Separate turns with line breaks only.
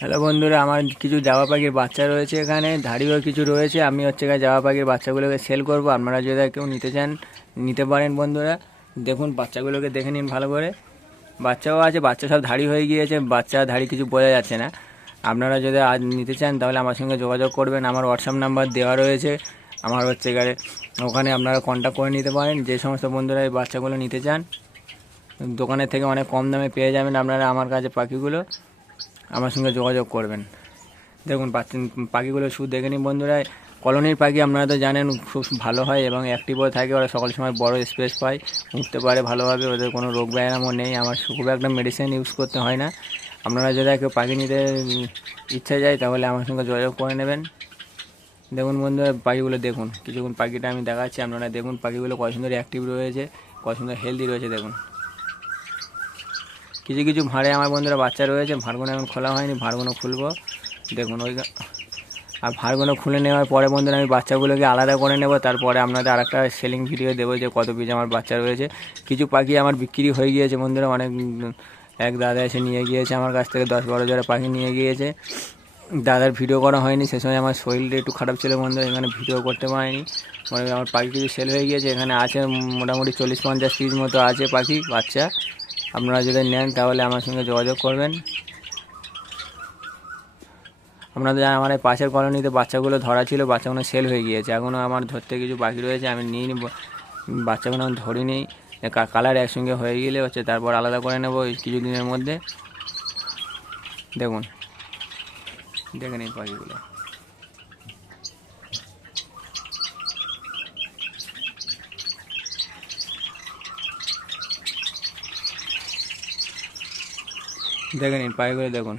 Hello বন্ধুরা, আমার কিছু জামা পাখির বাচ্চা রয়েছে এখানে, ধাড়িও কিছু রয়েছে, আমি হচ্ছে জামা পাখির বাচ্চাগুলোকে সেল করব, আপনারা যদি কেউ নিতে চান, নিতে পারেন বন্ধুরা। দেখুন, বাচ্চাগুলোকে দেখে নিন ভালো করে। বাচ্চাও আছে, বাচ্চা সব ধাড়ি হয়ে গিয়েছে, বাচ্চা ধাড়ি কিছু বোঝা যাচ্ছে না। আপনারা যদি আজ নিতে চান, তাহলে আমার সঙ্গে যোগাযোগ করবেন, আমার হোয়াটসঅ্যাপ নাম্বার দেওয়া রয়েছে। আমার হচ্ছে এখানে ওখানে আপনারা কন্ট্যাক্ট করে নিতে পারেন, যে সমস্ত বন্ধুরা এই বাচ্চাগুলো নিতে চান। দোকানের থেকে অনেক কম দামে পেয়ে যাবেন আপনারা আমার কাছে পাখিগুলো। আমার সঙ্গে যোগাযোগ করবেন। দেখুন পাখিগুলো শুধু দেখে নিন বন্ধুরা। কলোনির পাখি আপনারা তো জানেন, খুব ভালো হয় এবং অ্যাক্টিভও থাকে। ওরা সকল সময় বড় স্পেস পায়, উঠতে পারে ভালোভাবে, ওদের কোনো রোগ ব্যায়ামও নেই। আমার খুব একটা মেডিসিন ইউজ করতে হয় না। আপনারা যদি কেউ পাখি নিতে ইচ্ছা যায়, তাহলে আমার সঙ্গে যোগাযোগ করে নেবেন। দেখুন বন্ধুরা, পাখিগুলো দেখুন। কিছুক্ষণ পাখিটা আমি দেখাচ্ছি, আপনারা দেখুন পাখিগুলো কত সুন্দর অ্যাক্টিভ রয়েছে, কত সুন্দর হেলদি রয়েছে, দেখুন। কিছু কিছু ভাঁড়ে আমার বন্ধুরা বাচ্চা রয়েছে ভাঁড়গুলো এখন খোলা হয়নি ভাঁড়গুলো খুলবো। দেখুন ওই আর ভাঁড়গুলো খুলে নেওয়ার পরে বন্ধুরা আমি বাচ্চাগুলোকে আলাদা করে নেব, তারপরে আপনাদের আর একটা সেলিং ভিডিও দেবো যে কত পিস আমার বাচ্চা রয়েছে। কিছু পাখি আমার বিক্রি হয়ে গিয়েছে বন্ধুরা, অনেক, এক দাদা এসে নিয়ে গিয়েছে আমার কাছ থেকে, দশ বারো জোড়া পাখি নিয়ে গিয়েছে। দাদার ভিডিও করা হয়নি, সে সময় আমার শরীরটা একটু খারাপ ছিল বন্ধুরা, এখানে ভিডিও করতে পারিনি। মানে আমার পাখি কিছু সেল হয়ে গিয়েছে, এখানে আছে মোটামুটি চল্লিশ পঞ্চাশ পিস মতো আছে পাখি, বাচ্চা। আপনারা যদি নেন তাহলে আমার সঙ্গে যোগাযোগ করবেন। আপনাদের আমার এই পাশের কলোনিতে বাচ্চাগুলো ধরা ছিল, বাচ্চাগুলো সেল হয়ে গিয়েছে। এখনও আমার ধরতে কিছু বাকি রয়েছে, আমি নিয়ে নিব। বাচ্চাগুলো আমি ধরিনি কালার একসঙ্গে হয়ে গেলে হচ্ছে তারপর আলাদা করে নেব এই কিছু দিনের মধ্যে। দেখুন, দেখে নিন পাখিগুলো। দেখে নিন পাখিগুলো দেখুন।